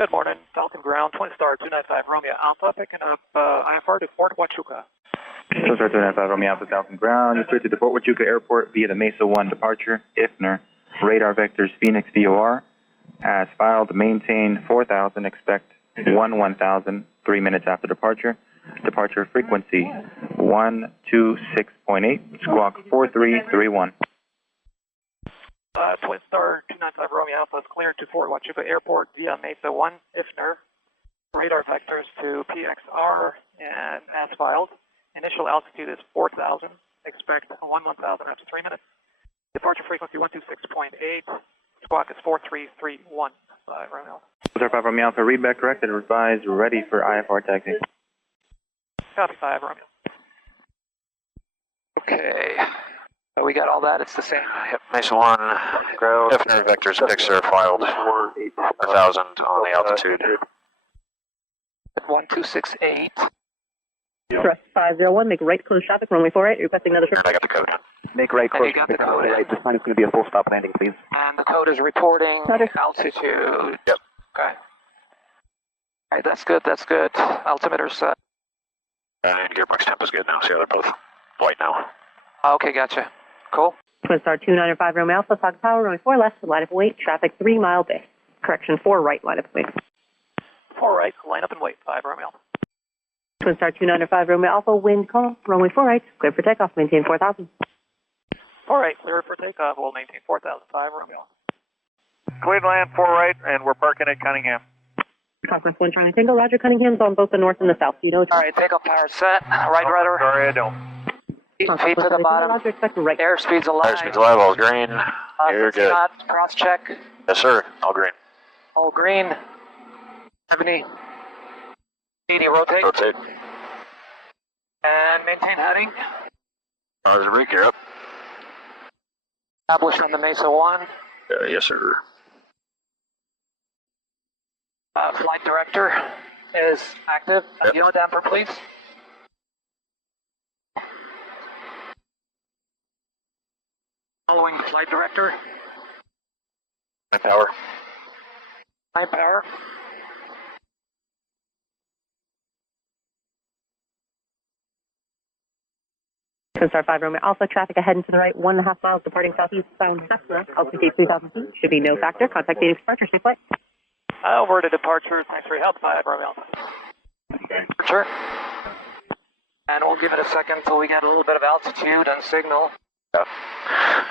Good morning, Falcon Ground, Twinstar 295 Romeo Alpha, picking up IFR to Fort Huachuca. Twinstar 295 Romeo Alpha, Falcon Ground. You switch to the Fort Huachuca Airport via the Mesa 1 departure, IFR. Radar vectors Phoenix VOR. As filed, maintain 4,000, expect 1000, 3 minutes after departure. Departure frequency 126.8, squawk 4331. Twinstar 295 Romeo Alpha is cleared to Fort Huachuca Airport via Mesa 1, IFR. Radar vectors to PXR, and as filed, initial altitude is 4,000, expect 1000 after 3 minutes. Departure frequency 126.8, squawk is 4331. Romeo. Twinstar 5 Romeo Alpha, read back correct and revise, ready for IFR taxi. Copy 5 Romeo. Okay. We got all that, it's the same. Yep, Mesa 1, ground. IFR vectors picture filed 1,000 on the altitude. 1268. Thrust 501, make right close traffic, runway 48, requesting another And I got the code. Make right And close. you got the code. This time it's going to be a full stop landing, please. And the code is reporting Roger. altitude. Yep. Okay. All right, that's good, that's good. Altimeter's set. And gearbox temp is good now, so they're both white now. Okay, gotcha. Cool. Twinstar 295 Romeo Alpha, Falcon Tower, runway 4 left, line up and wait, traffic 3 mile bay. Correction, 4 right, line up and wait. 4 right, line up and wait, 5 Romeo. Twinstar 295 Romeo Alpha, wind calm, runway 4 right, clear for takeoff, maintain 4,000. 4 right, clear for takeoff, we'll maintain 4,005 Romeo. Cleveland, 4 right, and we're parking at Cunningham. Conference 1 Charlie Tango, Roger. Cunningham's on both the north and the south. You know. All right, takeoff power set, right rudder. Sorry, I don't. Feet to the bottom. Roger, expect right. Airspeed's alive. Airspeed's alive, all green. You're good. Cross check, Yes, sir, all green. all green. 70. 80, rotate. Rotate. And maintain heading. Positive brake, you're up. Established on the Mesa 1. Yes, sir. Flight director is active. Yep. Yellow damper, please. Following the flight director. And power. High power. Twinstar 5 Romeo Alpha, traffic ahead and to the right, 1.5 miles, departing southeast bound Cessna, altitude 3,000 feet. Should be no factor. Contact Phoenix departure, safe flight. Over to departure, thanks for your help, 5 Romeo. Departure. And we'll give it a second until we get a little bit of altitude and signal. Yeah.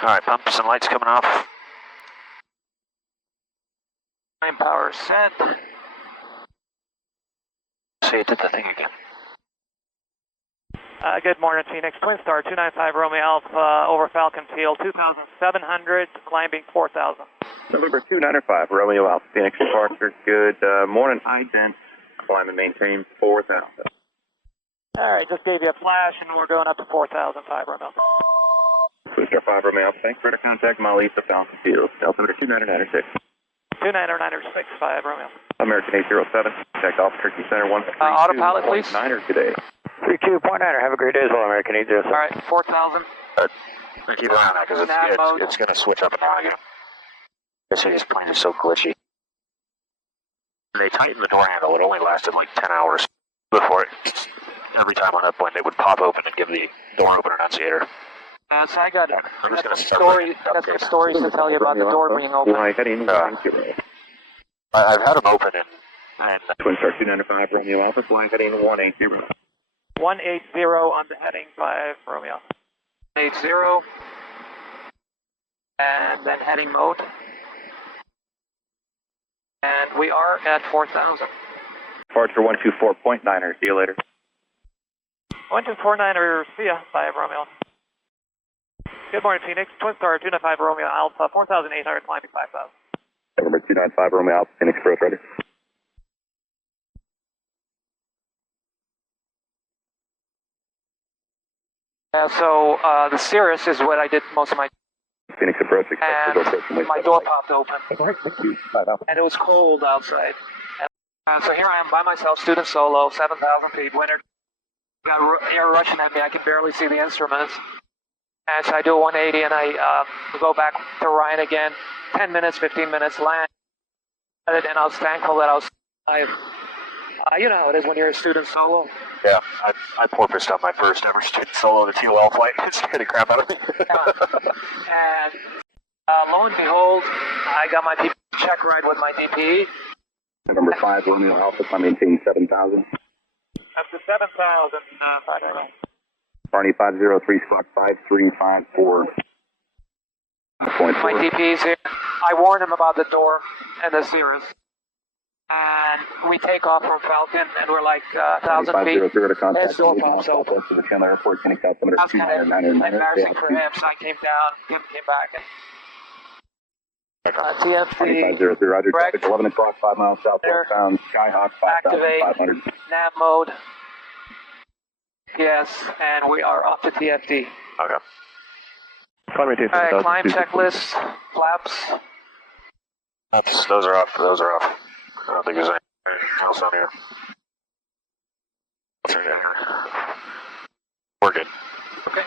All right, pumps and lights coming off. Time power set. See, it did the thing again. Good morning, Phoenix. Twinstar 295 Romeo Alpha over Falcon Field, 2,700, climbing 4,000. November 295 Romeo Alpha, Phoenix departure. Good morning, ident. Climb and maintain 4,000. All right, just gave you a flash, and we're going up to 4,005 Romeo. Twinstar 5 Romeo Alpha, thanks for the contact, Molly for Falcon Field. Altimeter 29906. 29996, 5 Romeo. American 807, Takeoff, Turkey Center 132.9 Autopilot, please. today. 32.9, have a great day as well, American 807. All right, 4,000. Keep an eye on that because it's going to switch up and down again. These planes are so glitchy. They tightened the door handle. It only lasted like 10 hours before it. Every time on that plane, it would pop open and give the door open enunciator. So I got I'm just some gonna start stories to tell you about the door being open. Heading I've had them open and Twinstar 295 Romeo Alpha, flying heading 180. 180 on the heading, 5 Romeo. 80. And then heading mode. And we are at 4,000. Departure 124.9er, see you later. 1249er, see ya, 5 Romeo. Good morning, Phoenix. Twinstar 295 Romeo Alpha, 4,800, climbing 5,000. November 295 Romeo Alpha, Phoenix approach ready. So the Cirrus is what I did most of my. Phoenix approach, And my door popped open. And it was cold outside. And so here I am by myself, student solo, 7,000 feet, winter. Got air rushing at me, I can barely see the instruments. And so I do a 180 and I go back to Ryan again, 10 minutes, 15 minutes, land. And I was thankful that I was You know how it is when you're a student solo. Yeah, I porpoised on my first ever student solo to TOL flight. It scared the crap out of me. And lo and behold, I got my DP check ride with my DP. Number 5, Romeo Alpha, climb maintain 7,000. Up to 7,000. Barney 503, Squawk 5354. My DP's here. I warned him about the door and the Cirrus. And we take off from Falcon, and we're like 1,000 feet. His door pops open. To the Chandler Airport, Phoenix altimeter That's kind of 299. embarrassing for him, so I came down, Tim came back. And, TFC, 503, Roger, correct. traffic 11 o'clock, 5 miles southwestbound, Skyhawk activate, 5,500. nav mode. Yes, and we are off to TFD. Okay. Alright, climb checklist, flaps. Those are off. Those are off. I don't think there's anything else on here. We're good. Okay.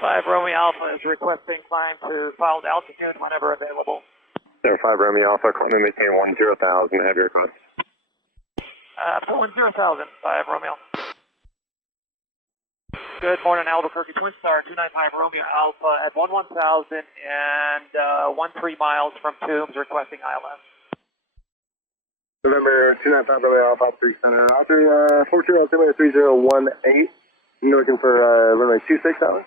5 Romeo Alpha is requesting climb to filed altitude whenever available. There, 5 Romeo Alpha, climb and maintain 10,000, have your request. 10,000, 5 Romeo. Good morning, Albuquerque Twinstar, 295 Romeo Alpha at 11,000 and 13 miles from Tombs requesting ILS. November 295 Romeo Alpha, 3 Center, Alpha, 40 altimeter 3018. You're looking for runway 26 hours?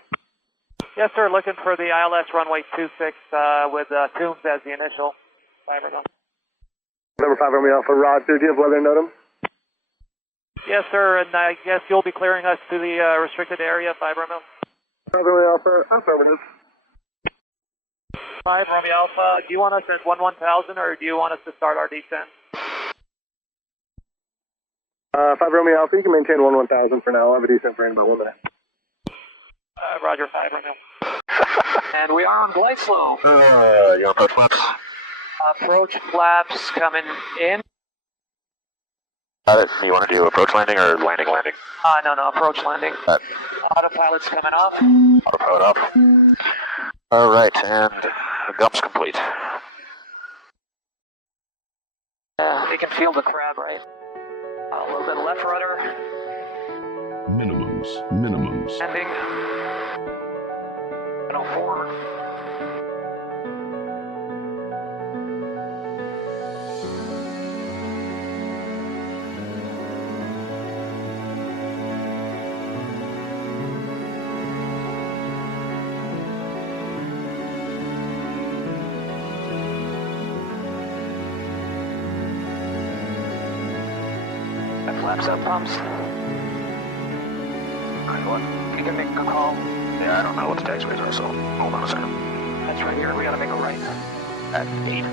Yes, sir, looking for the ILS runway 26 with Tombs as the initial. 5 Romeo. November 5 Romeo Alpha, Roger, do you have weather NOTAM? Yes, sir, and I guess you'll be clearing us to the restricted area, 5 Romeo. 5 Romeo Alpha, affirmative. 5 Romeo Alpha, do you want us at 11,000 or do you want us to start our descent? 5 Romeo Alpha, you can maintain 11,000 for now. I'll have a descent for in about 1 minute. Roger, 5 Romeo. And we are on glide slow. Your approach flaps. Approach flaps coming in. You want to do approach landing or landing? No, approach landing. Autopilot's coming off. Autopilot off. All right, and the gump's complete. You can feel the crab, right? A little bit of left rudder. Minimums. Landing. 104. Flaps up, pumps. You can make a call. Yeah, I don't know what the taxiways are, so hold on a second. That's right here. We gotta make a right. At 8.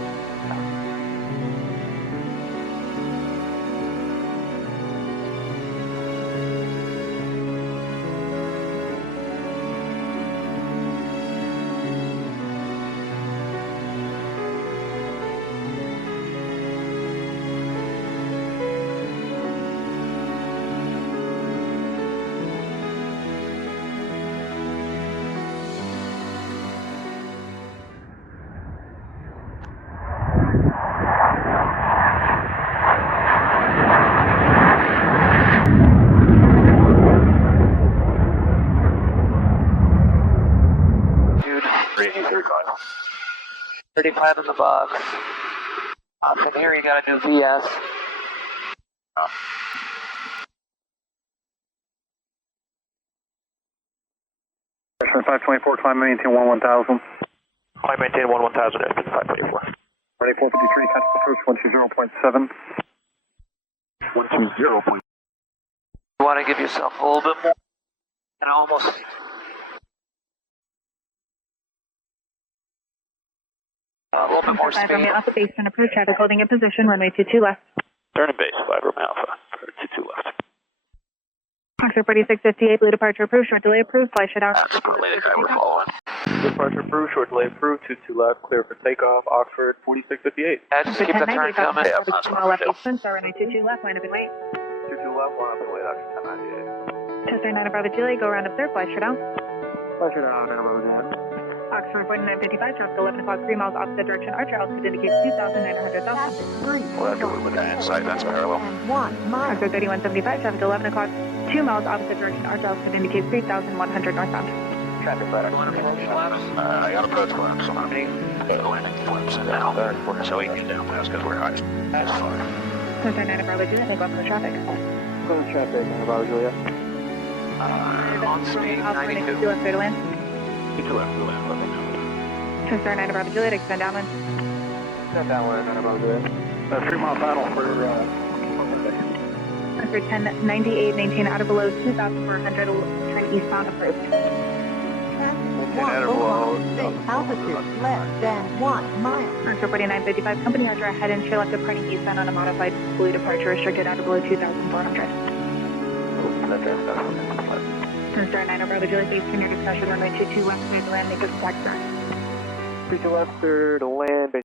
Dude, 35. 35 in the box. From here, you gotta do VS. 524, climb maintain 11,000. Climb maintain 11,000 at 524. Ready 453, contact approach 120.7. 120. You wanna give yourself a little bit more. And almost. A little bit more 5 speed. Romeo Alpha base, turn approach, traffic holding in position, runway 22 left. Turning base, 5 Romeo Alpha, 22 left. Oxford 4658, blue departure approved, short delay approved, fly shut out. That's the related guy we're following. Departure approved, short delay approved, 22 left, clear for takeoff, Oxford 4658. Yeah, just keep the turn coming. Yeah, that's Small left what base, Twinstar, runway 22 left, line up and wait. 22 left, line up and wait, Oxford 1098. Test 9 Bravo Julie, go around up there, fly shut out. Fly shut out, Oxford 4955, traffic 11 o'clock, 3 miles opposite direction, Archer, altitude indicates 2,900 south. Well, after we look at insight, that's parallel. Oxford 3175, traffic 11 o'clock, 2 miles opposite direction, Archer, altitude indicates 3,100 northbound. Traffic right. I got approach flaps on me. Landing flaps now. So 18 down fast because we're high. That's fine. Twinstar 9 Bravo Juliet, take off from the traffic. Go to traffic, Bravo Juliet. On speed, 92. 2 left, clear to land. 2 left, let me know. Twinstar 9 Bravo Juliet, extend downwind. Step downwind, Bravo Juliet. 3 mile final for Twinstar 1098, maintain out of below 2,400, turn eastbound approach. Altitude less than 1 mile. Twinstar 4955, company Archer, head and tail left departing eastbound on a modified blue departure, restricted out of below 2,400. Twinstar 9 Bravo Juliet, eastern your discussion, runway 22 west, clear to land, make a contact direct. 32 left, clear to land.